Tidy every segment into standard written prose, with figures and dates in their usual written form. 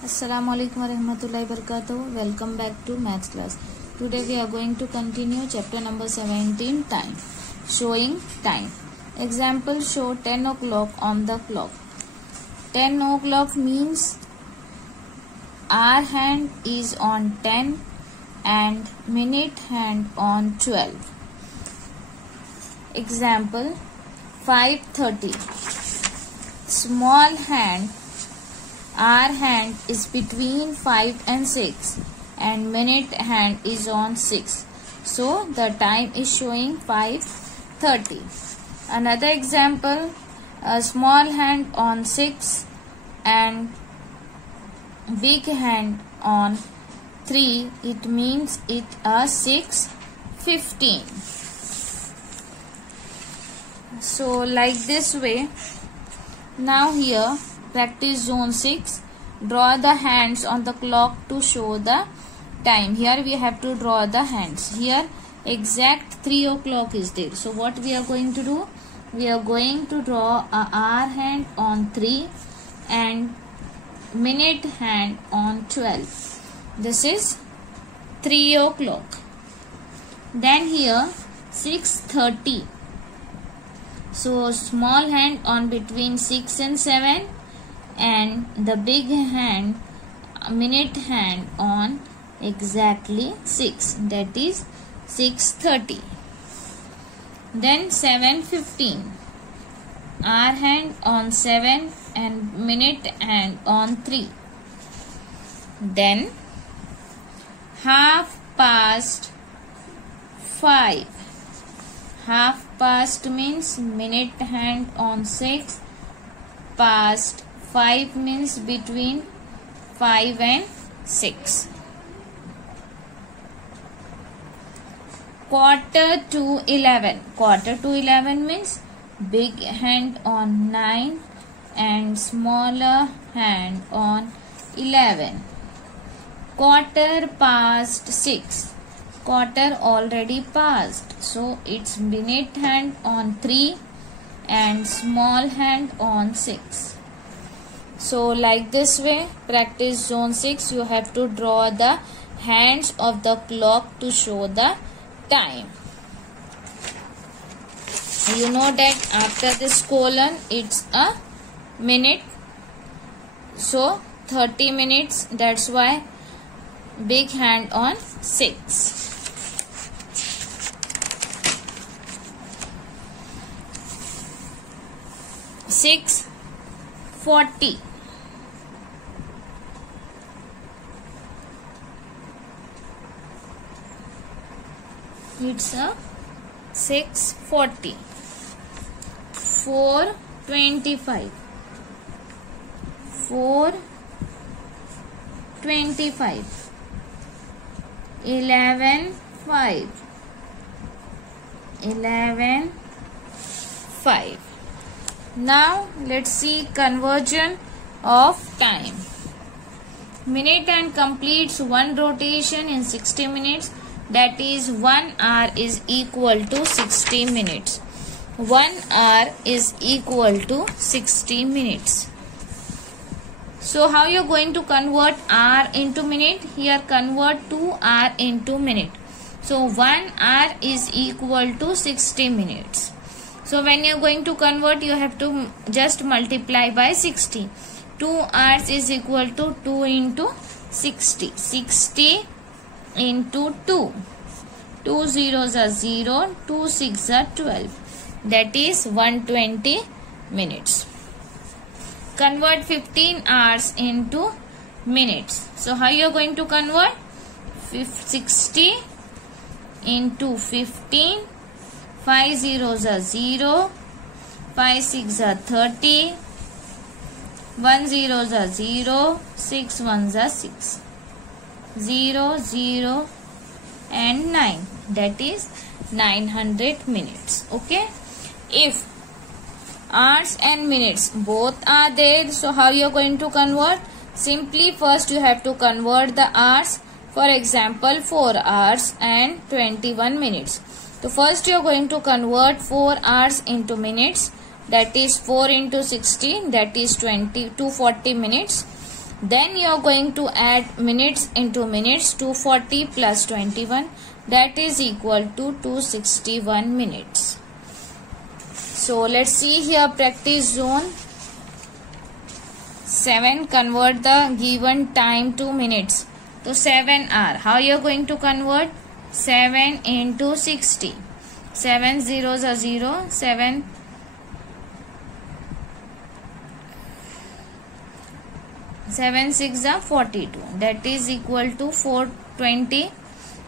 Assalamualaikum warahmatullahi wabarakatuh. Welcome back to maths class. Today we are going to continue chapter number 17, time. Showing time. Example, show 10 o'clock on the clock. 10 o'clock means hour hand is on 10 and minute hand on 12. Example, 5:30. Small hand, hour hand is between 5 and 6 and minute hand is on 6. So the time is showing 5:30. Another example, a small hand on 6 and big hand on 3. It means it is 6:15. So like this way. Now here practice zone 6. Draw the hands on the clock to show the time. Here we have to draw the hands. Here exact 3 o'clock is there. So what we are going to do? We are going to draw a hour hand on 3 and minute hand on 12. This is 3 o'clock. Then here 6:30. So small hand on between 6 and 7 and the big hand, minute hand on exactly 6, that is 6:30. Then 7:15, hour hand on 7 and minute hand on 3. Then 5:30. Half past means minute hand on 6, past 5 means between 5 and 6. 11:15. Quarter to 11 means big hand on 9 and smaller hand on 11. 6:15. Quarter already passed, so it's minute hand on 3 and small hand on 6. So like this way, practice zone 6. You have to draw the hands of the clock to show the time. You know that after this colon it's a minute, so 30 minutes. That's why big hand on 6. 6:40. It's a 6:40. 4:25. 4:25. 11:05. 11:05. Now let's see conversion of time. Minute hand completes one rotation in 60 minutes. That is 1 hour is equal to 60 minutes. 1 hour is equal to 60 minutes. So how you are going to convert hour into minute? Here convert 2 hour into minute. So 1 hour is equal to 60 minutes. So when you are going to convert, you have to just multiply by 60. 2 hours is equal to 2 into 60. 60 into 2. 2 zeros are 0. 2 6 are 12. That is 120 minutes. Convert 15 hours into minutes. So how you are going to convert? 60 into 15. 5 zeros are 0. 5 6 are 30. 1 zeros are 0. 6 ones are 6. 0 0 and 9. That is 900 minutes. Okay. If hours and minutes both are there, so how you are going to convert? Simply first you have to convert the hours. For example, 4 hours and 21 minutes. So first you are going to convert 4 hours into minutes. That is 4 into 60. That is 240 minutes. Then you are going to add minutes into minutes. 240 plus 21, that is equal to 261 minutes. So let's see here, practice zone 7. Convert the given time to minutes. So 7 hour. How you are going to convert? 7 into 60. 7 zeros are 0. 7 6 are 42. That is equal to 420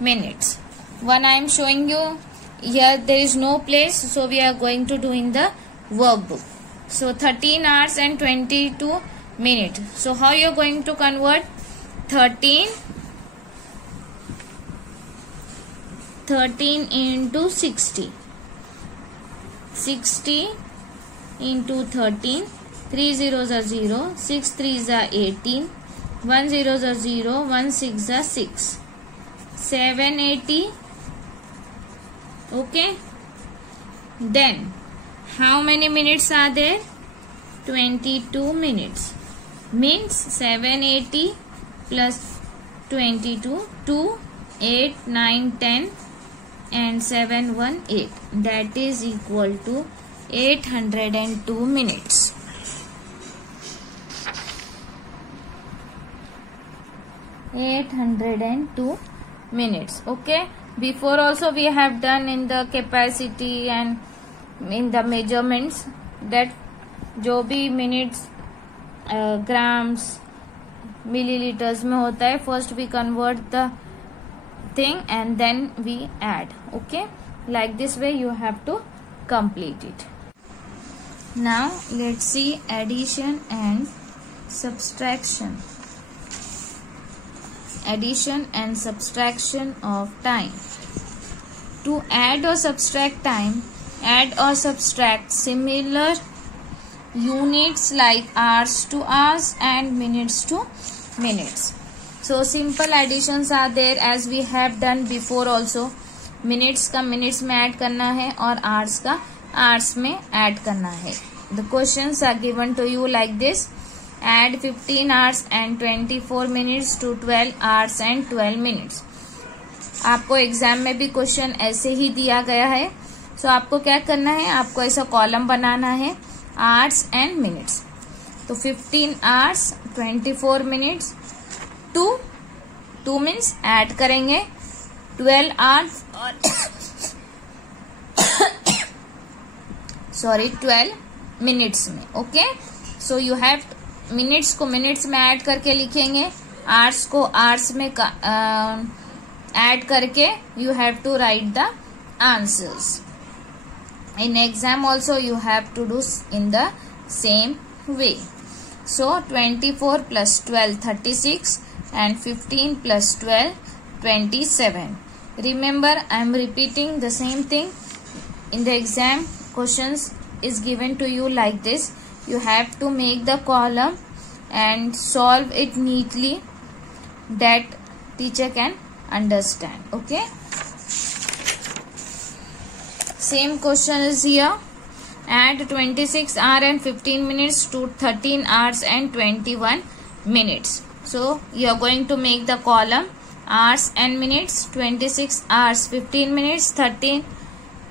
minutes. One I am showing you here, there is no place, so we are going to do in the workbook. So 13 hours and 22 minutes. So how you are going to convert? 13 into 60. 60 into 13. 3 zeros are 0. 6 3s are 18. 1 zeros are 0. 1 6 are 6. 780. Okay. Then how many minutes are there? 22 minutes. Means 780 plus 22. 2, 8, 9, 10 and 7, 1, 8. That is equal to 802 minutes. 802 minutes. Okay. Before also we have done in the capacity and in the measurements that जो भी minutes grams milliliters में होता है, first we convert the thing and then we add. Okay, like this way you have to complete it. Now let's see addition and subtraction. Addition and subtraction of time. To add or subtract time, add or subtract similar units like hours to hours and minutes to minutes. So simple additions are there as we have done before also. Minutes का minutes में add करना है और hours का hours में add करना है. The questions are given to you like this. Add 15 hours and 24 minutes to 12 hours and 12 minutes. आपको एग्जाम में भी क्वेश्चन ऐसे ही दिया गया है. सो आपको क्या करना है, आपको ऐसा कॉलम बनाना है आवर्स एंड मिनट्स. तो 15 hours 24 minutes to means add करेंगे 12 आवर्स और 12 मिनट्स में. Okay, so you have minutes को मिनट्स में ऐड करके लिखेंगे, आवर्स को आवर्स में ऐड करके you have to write the answers. In exam also you have to do in the same way. So 24 plus 12 36 and 15 plus 12 27. Remember, I am repeating the same thing. In the exam questions is given to you like this. You have to make the column and solve it neatly that teacher can understand. Okay. Same question is here. Add 26 hours and 15 minutes to 13 hours and 21 minutes. So you are going to make the column hours and minutes. 26 hours 15 minutes, 13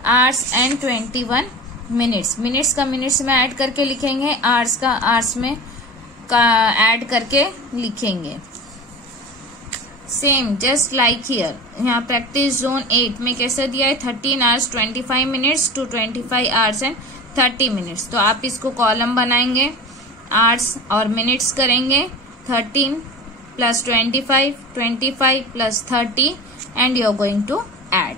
hours and 21 minutes. Minutes का minutes में add करके लिखेंगे, hours का hours में add करके लिखेंगे. Same just like here. यहाँ practice zone 8 में कैसे दिया है, 13 hours 25 minutes to 25 hours and 30 minutes. तो आप इसको कॉलम बनाएंगे, आवर्स और मिनट्स करेंगे. 13 plus 25, 25 plus 30 and you are going to add.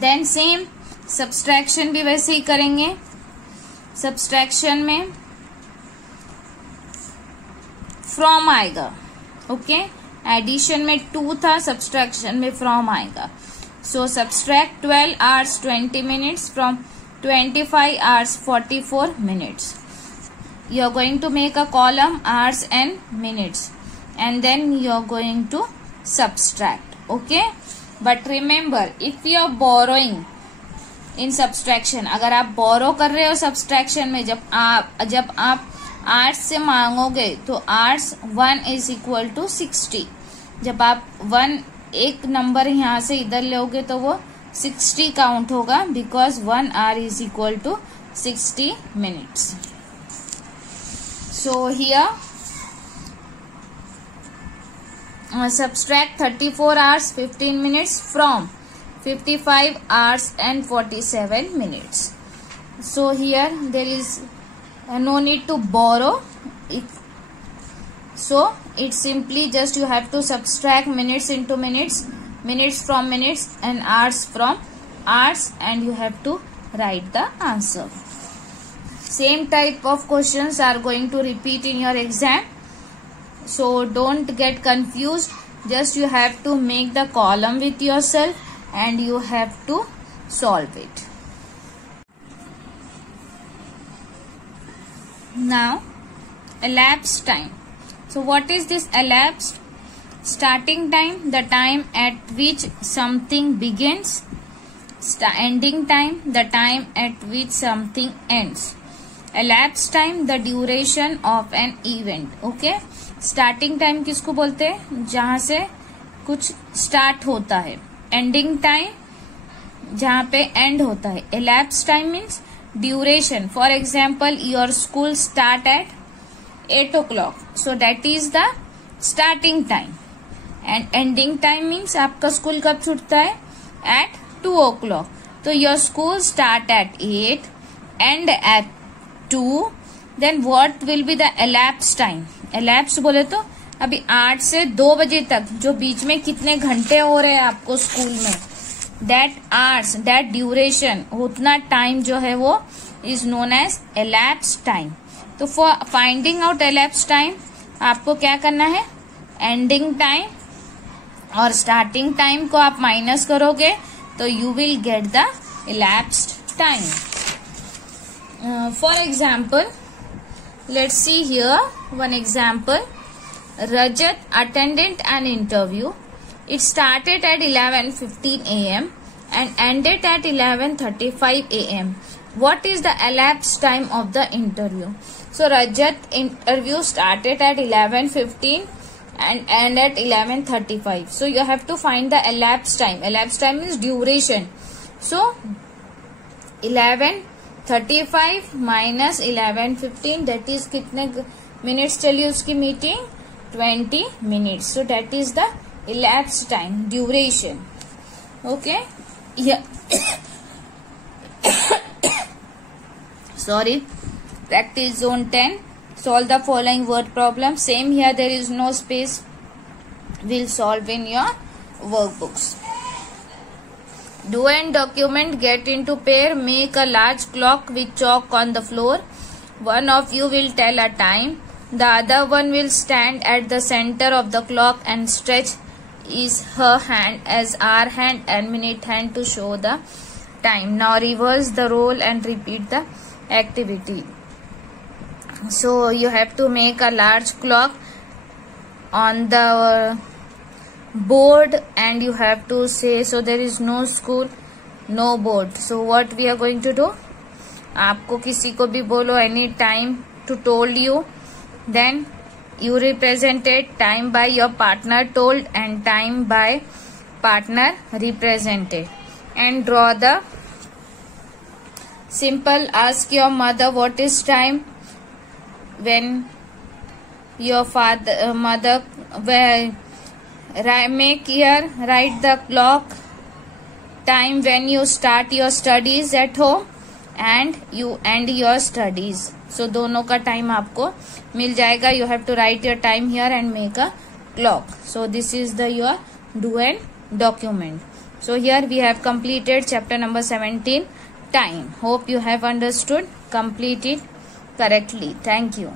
Then same subtraction भी वैसे ही करेंगे. सब्सट्रैक्शन में फ्रॉम आएगा. ओके, एडिशन में 2 था, सब्सट्रैक्शन में फ्रॉम आएगा. So subtract 12 hours 20 minutes from 25 hours 44 minutes. You are going to make a column hours and minutes and then you are going to subtract. Okay, but remember if you are borrowing in subtraction, अगर आप बोरो कर रहे हो subtraction में, जब आप arts से मांगोगे तो आर्ट्स 1 इज इक्वल टू 60. जब आप 1 एक नंबर यहाँ से इधर लोगे तो वो 60 काउंट होगा, because 1 hour is equal to 60 minutes. So here subtract 34 hours 15 minutes from 55 hours and 47 minutes. So here there is no need to borrow it. So it's simply just you have to subtract minutes into minutes, minutes from minutes, and hours from hours, and you have to write the answer. Same type of questions are going to repeat in your exam. So don't get confused. Just you have to make the column with yourself and you have to solve it. Now elapsed time. So what is this elapsed? Starting time, the time at which something begins. Ending time, the time at which something ends. Elapsed time, the duration of an event. Okay. Starting time किसको बोलते हैं? जहां से कुछ start होता है. Ending time जहां पे एंड होता है. elapsed time means duration. For example your school start at 8 o'clock, so that is the starting time. And ending time means आपका स्कूल कब छूटता है? at 2 o'clock. तो your school start at 8 end at 2. Then what will be the elapsed time? elapsed बोले तो अभी 8 से 2 बजे तक जो बीच में कितने घंटे हो रहे हैं आपको स्कूल में, that hours, that duration, उतना टाइम जो है वो is known as elapsed time. तो for finding out elapsed time आपको क्या करना है? एंडिंग टाइम और स्टार्टिंग टाइम को आप माइनस करोगे तो you will get the elapsed time. For example, let's see here one example. Rajat attended an interview. It started at 11:15 a.m. and ended at 11:35 a.m. What is the elapsed time of the interview? So Rajat interview started at 11:15 and ended at 11:35. So you have to find the elapsed time. Elapsed time is duration. So 11:35 minus 11:15, that is कितने minutes चली उसकी meeting? 20 minutes. So that is the elapsed time, duration. Okay. Yeah. Sorry. Practice zone 10. Solve the following word problem. Same here, there is no space. We'll solve in your workbooks. Do and document get into pair. Make a large clock with chalk on the floor. One of you will tell a time. The other one will stand at the center of the clock and stretch is her hand as our hand and minute hand to show the time. Now reverse the role and repeat the activity. So you have to make a large clock on the board and you have to say, so there is no school, no board. So what we are going to do? आपको किसी को भी बोलो any time to told you, then you represented time by your partner told and time by partner represented, and draw the simple. Ask your mother what is time when your father mother make here, write the clock time when you start your studies at home and you end your studies. So दोनों का time आपको मिल जाएगा. You have to write your time here and make a clock. So this is the your do and document. So here we have completed chapter number 17, time. Hope you have understood, complete it correctly. Thank you.